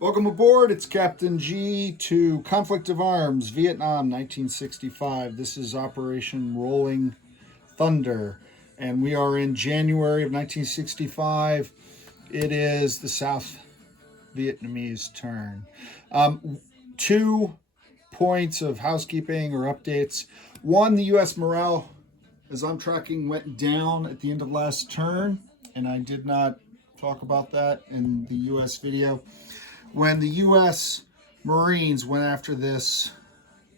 Welcome aboard. It's Captain G to Conflict of Arms, Vietnam, 1965. This is Operation Rolling Thunder, and we are in January of 1965. It is the South Vietnamese turn. 2 points of housekeeping or updates. One, the U.S. morale, as I'm tracking, went down at the end of last turn, and I did not talk about that in the U.S. video. When the U.S. Marines went after this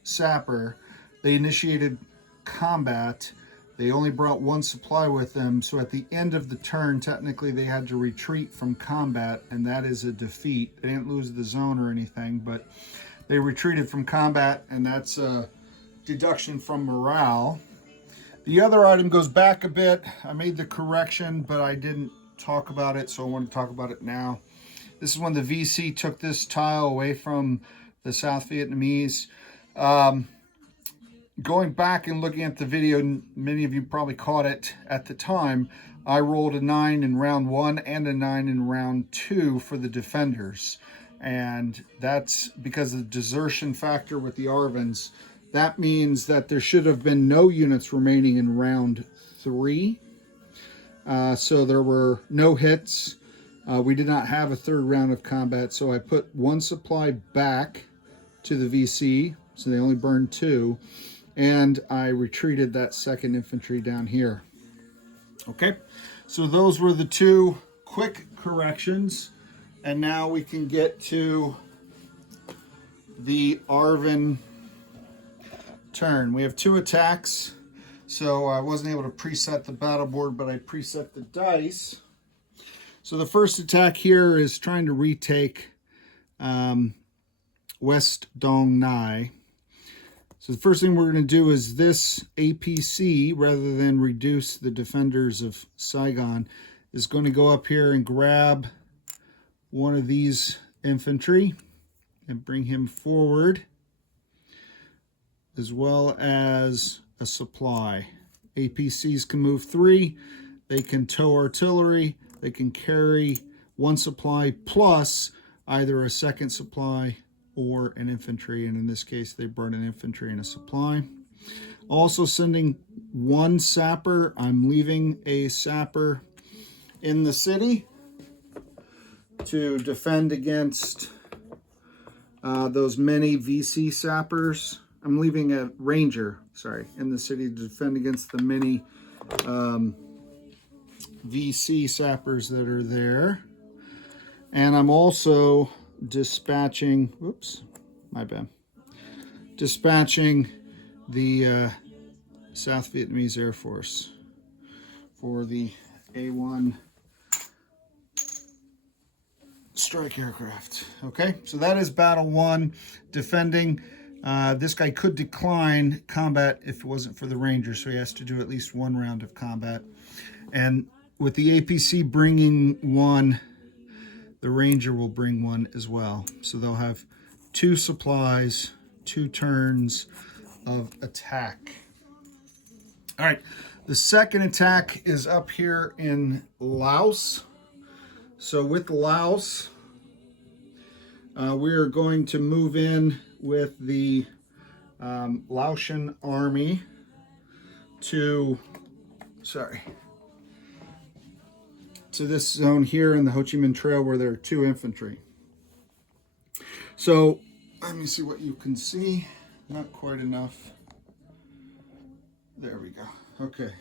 sapper, they initiated combat. They only brought one supply with them, so at the end of the turn, technically they had to retreat from combat, and that is a defeat. They didn't lose the zone or anything, but they retreated from combat, and that's a deduction from morale. The other item goes back a bit. I made the correction, but I didn't talk about it, so I want to talk about it now. This is when the VC took this tile away from the South Vietnamese. Going back and looking at the video, many of you probably caught it at the time. I rolled a 9 in round 1 and a 9 in round 2 for the defenders. And that's because of the desertion factor with the ARVNs. That means that there should have been no units remaining in round 3. So there were no hits. We did not have a third round of combat, so I put one supply back to the VC, so they only burned 2, and I retreated that second infantry down here. Okay, so those were the 2 quick corrections, and now we can get to the ARVN turn. We have 2 attacks, so I wasn't able to preset the battle board, but I preset the dice. So the first attack here is trying to retake West Dong Nai. So the first thing we're going to do is this APC, rather than reduce the defenders of Saigon, is going to go up here and grab one of these infantry and bring him forward, as well as a supply. APCs can move 3. They can tow artillery. They can carry 1 supply plus either a second supply or an infantry. And in this case, they brought an infantry and a supply. Also sending 1 sapper. I'm leaving a sapper in the city to defend against those many VC sappers. I'm leaving a ranger, in the city to defend against the many VC sappers that are there. And I'm also dispatching, dispatching the South Vietnamese Air Force for the A1 strike aircraft. Okay, so that is battle 1, defending. This guy could decline combat if it wasn't for the ranger, so he has to do at least 1 round of combat. And with the APC bringing 1, the ranger will bring 1 as well. So they'll have 2 supplies, 2 turns of attack. All right, the second attack is up here in Laos. So with Laos, we are going to move in with the Laotian army to this zone here in the Ho Chi Minh Trail where there are 2 infantry. So let me see what you can see. Not quite enough. There we go. Okay.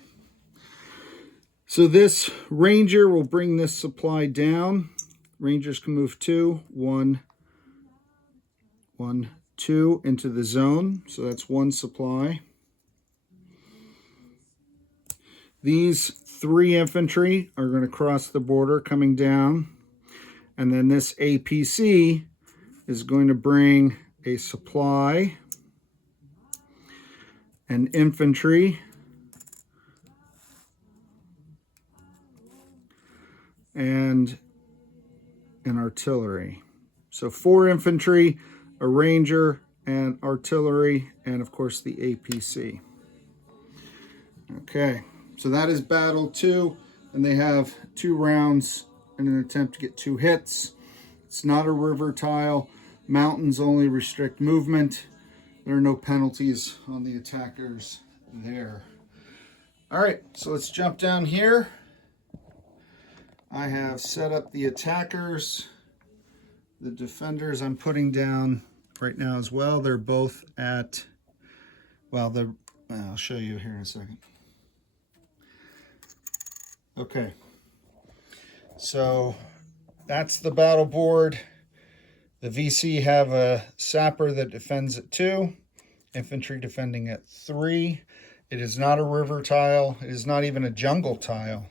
So this ranger will bring this supply down. Rangers can move 2, 1, 1, 2 into the zone. So that's 1 supply. These 3 infantry are going to cross the border coming down. And then this APC is going to bring a supply, an infantry, and an artillery. So 4 infantry, a ranger, and artillery, and of course the APC. Okay. So that is battle 2, and they have 2 rounds in an attempt to get 2 hits. It's not a river tile. Mountains only restrict movement. There are no penalties on the attackers there. All right, so let's jump down here. I have set up the attackers. The defenders I'm putting down right now as well. They're both at, well, I'll show you here in a second. Okay, so that's the battle board. The VC have a sapper that defends at 2, infantry defending at 3. It is not a river tile. It is not even a jungle tile.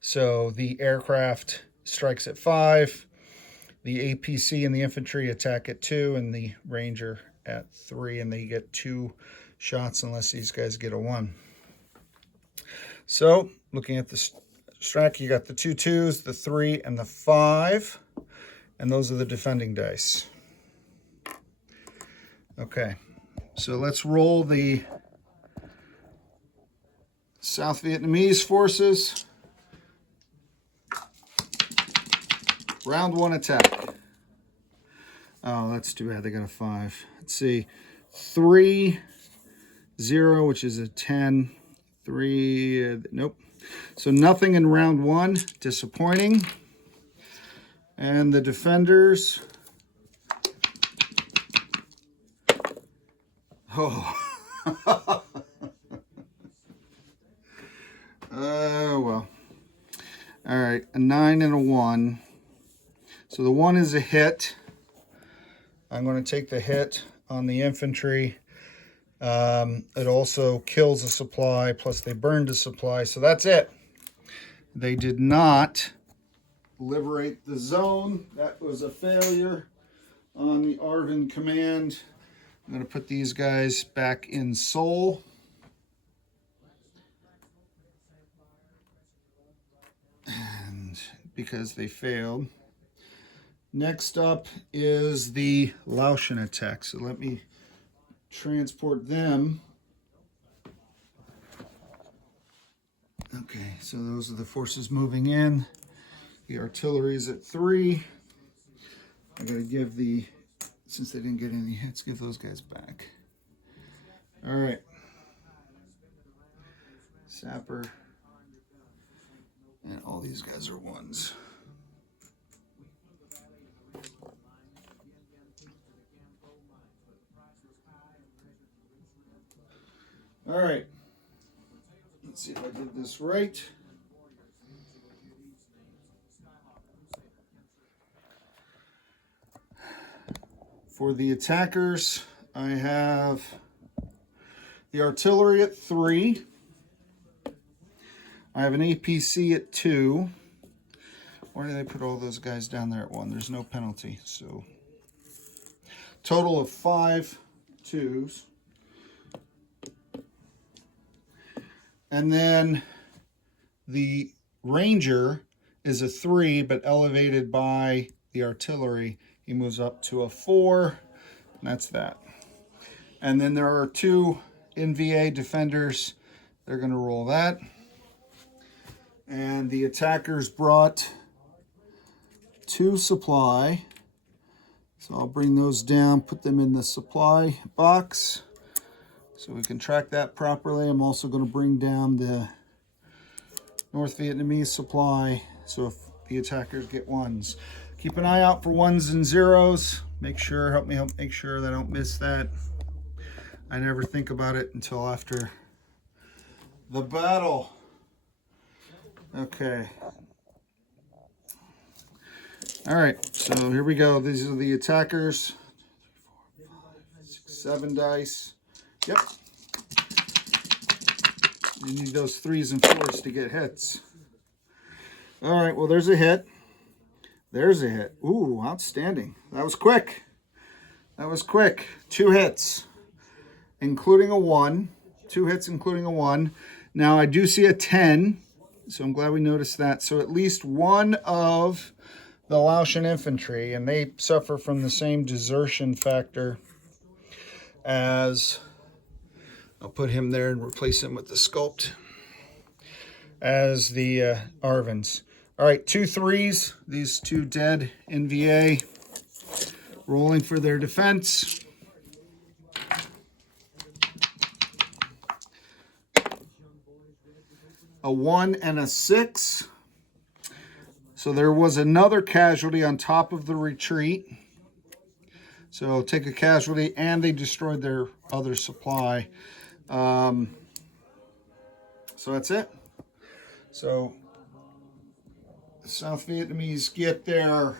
So the aircraft strikes at 5. The APC and the infantry attack at 2, and the ranger at 3, and they get 2 shots unless these guys get a 1. So looking at the strike, you got the 2 2s, the 3, and the 5. And those are the defending dice. Okay, so let's roll the South Vietnamese forces. Round 1 attack. Oh, that's too bad. They got a 5. Let's see. 3, 0, which is a 10. 3, nope. So nothing in round 1. Disappointing. And the defenders. Oh. Oh, well. All right, a 9 and a 1. So the 1 is a hit. I'm going to take the hit on the infantry. It also kills a supply, plus they burned a supply. So that's it. They did not liberate the zone. That was a failure on the Arvin command. I'm going to put these guys back in Seoul. And because they failed. Next up is the Laotian attack. So let me transport them. Okay, so those are the forces moving in. The artillery is at 3. I got to give the, since they didn't get any hits, give those guys back. All right. Sapper. And all these guys are 1s. All right. Let's see if I did this right. For the attackers, I have the artillery at 3. I have an APC at 2. Why do they put all those guys down there at 1? There's no penalty. So total of 5 2s. And then the ranger is a 3, but elevated by the artillery. He moves up to a 4, and that's that. And then there are 2 NVA defenders. They're going to roll that. And the attackers brought 2 supply. So I'll bring those down, put them in the supply box so we can track that properly. I'm also going to bring down the North Vietnamese supply so if the attackers get 1s. Keep an eye out for 1s and 0s. Help me make sure that I don't miss that. I never think about it until after the battle. Okay. All right, so here we go. These are the attackers. 3, 4, 5, 6, 7 dice. Yep. You need those 3s and 4s to get hits. All right, well, there's a hit. There's a hit. Ooh, outstanding. That was quick. That was quick. 2 hits, including a 1. 2 hits, including a 1. Now, I do see a 10, so I'm glad we noticed that. So at least one of the Laotian infantry, and they suffer from the same desertion factor as, I'll put him there and replace him with the sculpt, as the Arvins. All right, 2 3s. These 2 dead NVA rolling for their defense. A 1 and a 6. So there was another casualty on top of the retreat. So take a casualty, and they destroyed their other supply. So that's it. So the South Vietnamese get their,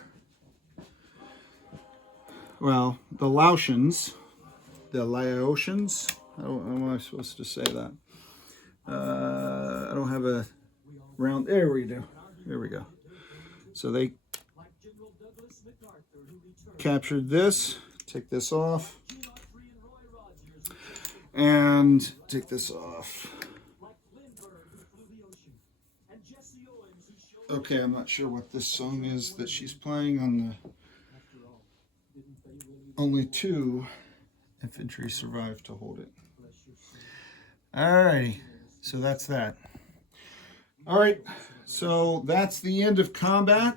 well, the Laotians, how am I supposed to say that? I don't have a round, there we go. There we go. So they captured this, take this off, and take this off. Okay, I'm not sure what this song is that she's playing on the... Only 2 infantry survived to hold it. Alrighty, so that's that. Alright, so that's the end of combat.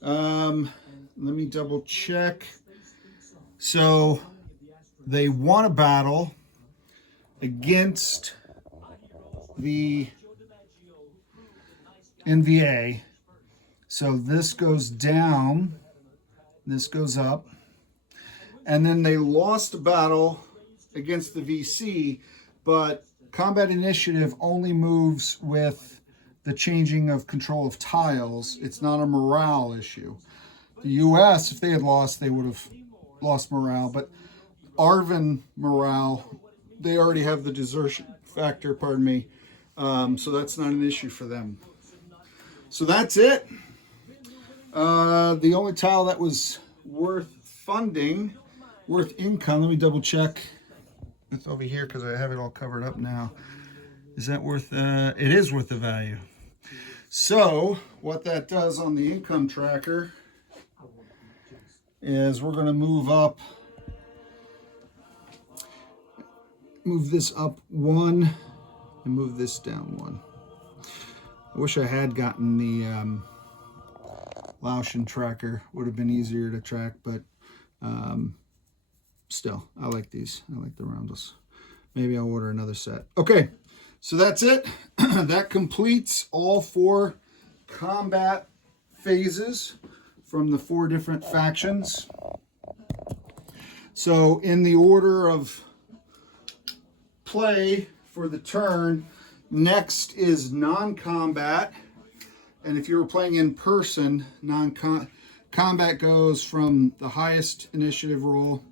Let me double check. So they won a battle against the NVA. So this goes down, this goes up. And then they lost a battle against the VC, but combat initiative only moves with the changing of control of tiles. It's not a morale issue. The US, if they had lost, they would have lost morale, but Arvin morale, they already have the desertion factor, pardon me, so that's not an issue for them. So that's it. The only tile that was worth funding, worth income, let me double check. It's over here because I have it all covered up now. Is that worth, it is worth the value. So what that does on the income tracker is we're going to move this up 1 and move this down 1. I wish I had gotten the Laotian tracker. Would have been easier to track, but still, I like these. I like the roundels. Maybe I'll order another set. Okay, so that's it. That completes all 4 combat phases from the 4 different factions. So in the order of play for the turn, next is non-combat. And if you were playing in person, combat goes from the highest initiative roll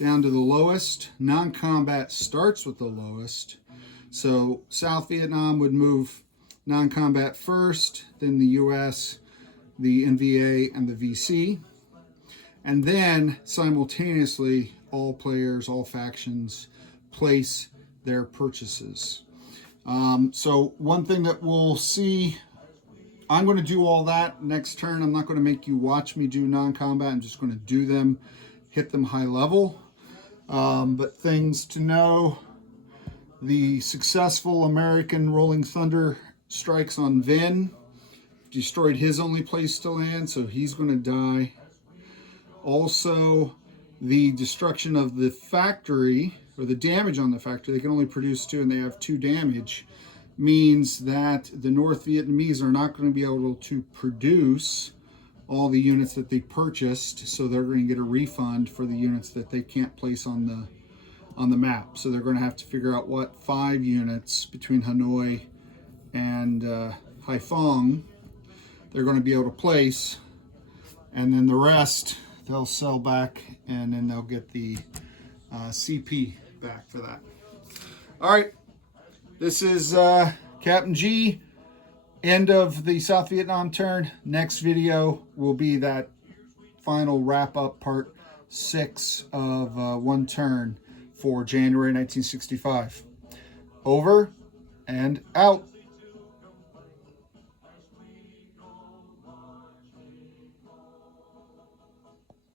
down to the lowest. Non-combat starts with the lowest. So South Vietnam would move non-combat first, then the US, the NVA, and the VC. And then simultaneously, all players, all factions place their purchases. So one thing that we'll see, I'm going to do all that next turn. I'm not going to make you watch me do non-combat. I'm just going to do them, hit them high level. But things to know, the successful American Rolling Thunder strikes on Vin destroyed his only place to land, so he's going to die. Also, the destruction of the factory, or the damage on the factory, they can only produce 2 and they have 2 damage, means that the North Vietnamese are not going to be able to produce all the units that they purchased, so they're going to get a refund for the units that they can't place on the map. So they're going to have to figure out what 5 units between Hanoi and Haiphong they're going to be able to place, and then the rest they'll sell back, and then they'll get the CP back for that. All right, this is Captain G. End of the South Vietnam turn. Next video will be that final wrap-up part 6 of 1 turn for January 1965. Over and out.